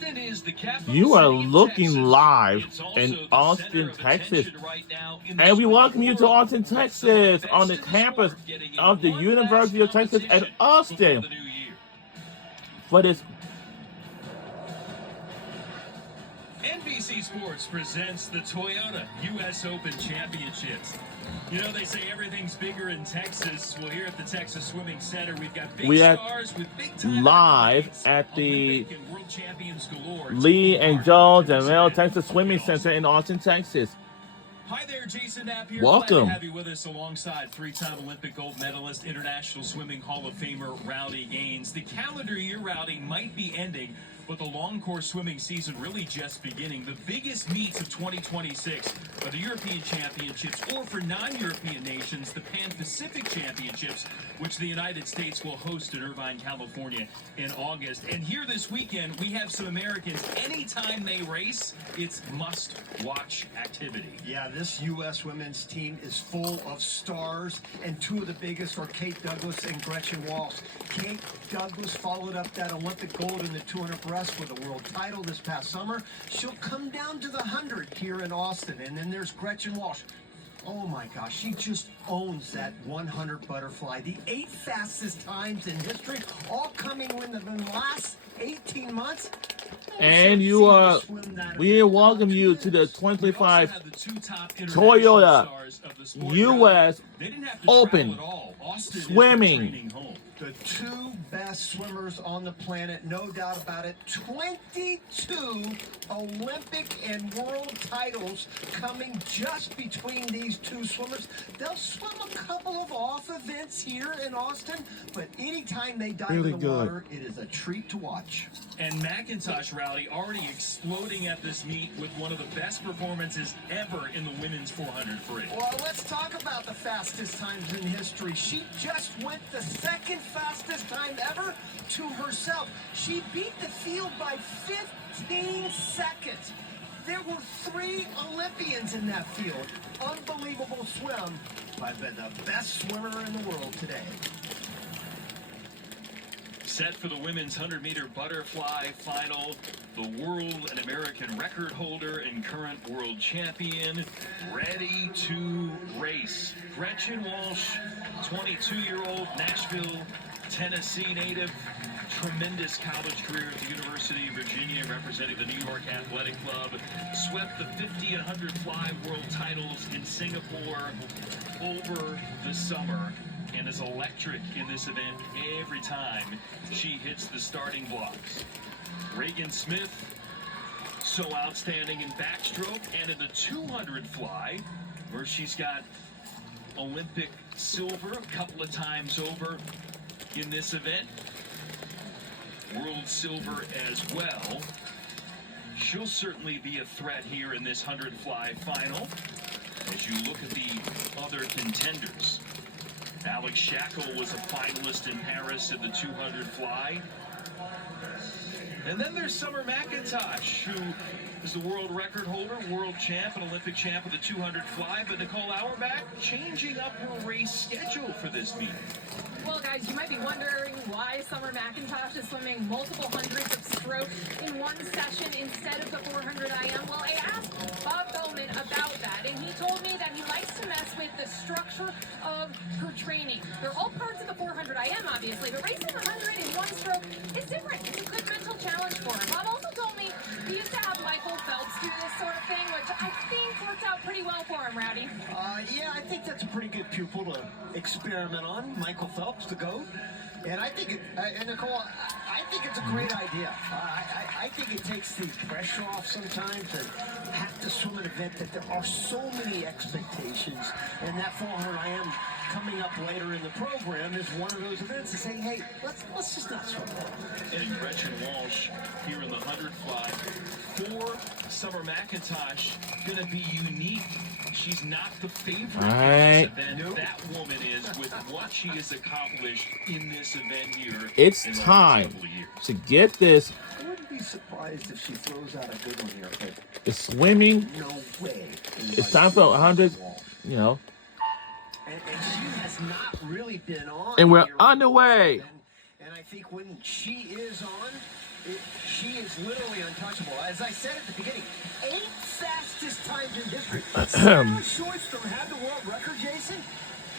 Austin is the capital You are city of looking Texas. live It's also in the center Austin, of Texas. attention right now in the And we swimming welcome you to world, Austin, with some of Texas, on best the in the campus sport getting in of the one University of last Texas at competition before Austin the new year. for this. NBC Sports presents the Toyota U.S. Open Championships. You know, they say everything's bigger in Texas. Well, here at the Texas Swimming Center, we've got big stars with big time live accolades, at the Olympic and world champions galore. Lee Take and part Jones in and this Mel event Texas Swimming in Austin. Center in Austin, Texas. Hi there, Jason Knapp here. Welcome. Glad to have you with us alongside three-time Olympic gold medalist, International Swimming Hall of Famer Rowdy Gaines. The calendar year, Rowdy, might be ending, but the long course swimming season really just beginning. The biggest meets of 2026 are the European Championships, or for non-European nations, the Pan-Pacific Championships, which the United States will host in Irvine, California in August. And here this weekend, we have some Americans. Anytime they race, it's must-watch activity. Yeah, this U.S. women's team is full of stars, and two of the biggest are Kate Douglas and Gretchen Walsh. Kate Douglas followed up that Olympic gold in the 200 breast with a world title this past summer. She'll come down to the 100 here in Austin. And then there's Gretchen Walsh. Oh my gosh, she just owns that 100 butterfly. The 8 fastest times in history, all coming within the last 18 months. And we welcome you to the 2025 Toyota U.S. Open Swimming. The two best swimmers on the planet, no doubt about it. 22 Olympic and world titles coming just between these two swimmers. They'll swim a couple of off events here in Austin, but anytime they dive in the water, it is a treat to watch. And McIntosh, Rowdy, already exploding at this meet with one of the best performances ever in the women's 400 free. Well, let's talk about the fastest times in history. She just went the second fastest time ever to herself. She beat the field by 15 seconds. There were 3 Olympians in that field. Unbelievable swim by the best swimmer in the world today. Set for the women's 100-meter butterfly final, the world and American record holder and current world champion, ready to race. Gretchen Walsh, 22-year-old Nashville, Tennessee native, tremendous college career at the University of Virginia, representing the New York Athletic Club, swept the 50 and 100 fly world titles in Singapore over the summer, and is electric in this event every time she hits the starting blocks. Reagan Smith, so outstanding in backstroke and in the 200 fly, where she's got Olympic silver a couple of times over in this event. World silver as well. She'll certainly be a threat here in this 100 fly final as you look at the other contenders. Alex Shackle was a finalist in Paris in the 200 fly. And then there's Summer McIntosh, who is the world record holder, world champ, and Olympic champ of the 200 fly. But Nicole Auerbach changing up her race schedule for this meet. Well, guys, you might be wondering why Summer McIntosh is swimming multiple hundreds of strokes in one session instead of the 400 IM. Well, I asked Bob Bowman about that, and he told me that he likes to mess with the structure of her training. They're all parts of the 400 IM, obviously, but racing 100 in one stroke is different. It's a good mental challenge for him. Bob also told me he used to have Michael Phelps do this sort of thing, which I think worked out pretty well for him, Rowdy. Yeah, I think that's a pretty good pupil to experiment on, Michael Phelps, the GOAT. And I think and Nicole, I think it's a great idea. I think it takes the pressure off sometimes and have to swim an event that there are so many expectations. And that 400 IM coming up later in the program is one of those events to say, hey, let's just not swim that. And Gretchen Walsh here in the 100 fly. For Summer McIntosh, going to be unique. She's not the favorite in this event. That woman is, with what she has accomplished in this event here. It's time to get this. I wouldn't be surprised if she throws out a good one here. But the swimming. No way. It's time for 100, you know. And she has not really been on. And we're on the way. And I think when she is on, She is literally untouchable. As I said at the beginning, 8 fastest times in history. Sarah Shortstrom had the world record, Jason.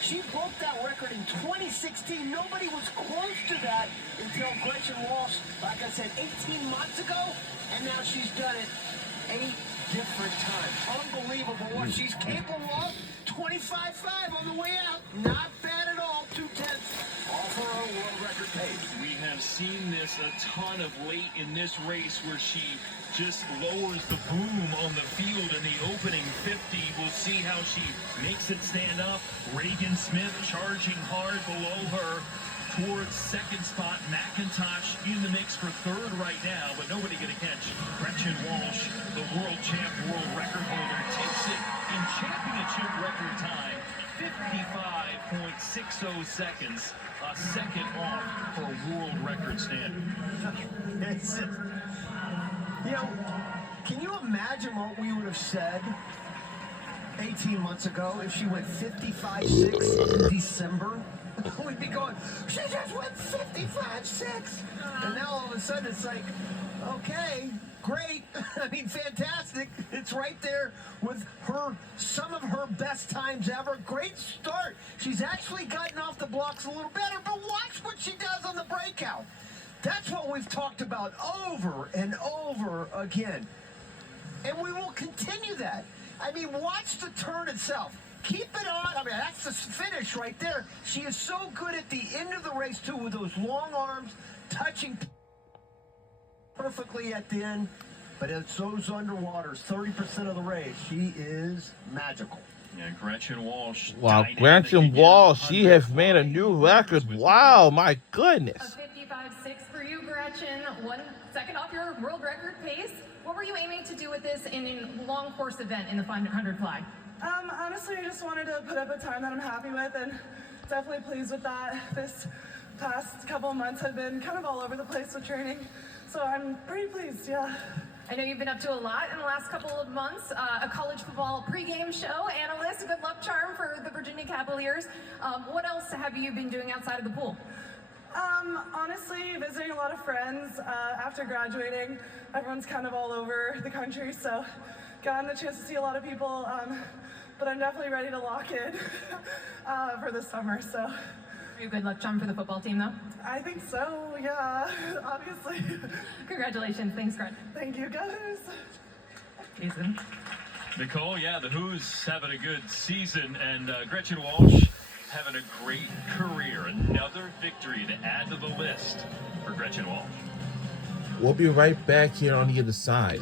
She broke that record in 2016. Nobody was close to that until Gretchen Walsh, like I said, 18 months ago. And now she's done it 8 different times. Unbelievable what she's capable of. 25.5 on the way out. Not bad at all. 2/10 off her own world record pace. We have seen this a ton of late in this race where she just lowers the boom on the field in the opening 50. We'll see how she makes it stand up. Reagan Smith charging hard below her towards second spot. McIntosh in the mix for third right now, but nobody going to catch Gretchen Walsh, the world champ, world record holder, takes it in championship record time, 55.60 seconds, a second off for world record standard. You know, can you imagine what we would have said 18 months ago if she went 55.6 in December? We'd be going, she just went 55.6. And now all of a sudden it's like, okay, great. I mean, fantastic. It's right there with some of her best times ever. Great start. She's actually gotten off the blocks a little better, but watch what she does on the breakout. That's what we've talked about over and over again. And we will continue that. I mean, watch the turn itself. Keep it on. I mean, that's the finish right there. She is so good at the end of the race, too, with those long arms, touching perfectly at the end. But it's those underwaters, 30% of the race. She is magical. Yeah, Gretchen Walsh. Wow, dynamic Gretchen again, Walsh, she has 100 made a new record. Wow, my goodness. A 55.6 for you, Gretchen. 1 second off your world record pace. What were you aiming to do with this in a long course event in the 500 fly? Honestly, I just wanted to put up a time that I'm happy with, and definitely pleased with that. This past couple of months have been kind of all over the place with training, so I'm pretty pleased, yeah. I know you've been up to a lot in the last couple of months. A college football pregame show, analyst, a good luck charm for the Virginia Cavaliers. What else have you been doing outside of the pool? Honestly, visiting a lot of friends after graduating. Everyone's kind of all over the country, so gotten the chance to see a lot of people, but I'm definitely ready to lock in for the summer, so. Are you a good luck charm for the football team, though? I think so, yeah, obviously. Congratulations. Thanks, Gretchen. Thank you, guys. Jason. Nicole, yeah, the Who's having a good season, and Gretchen Walsh having a great career. Another victory to add to the list for Gretchen Walsh. We'll be right back here on the other side.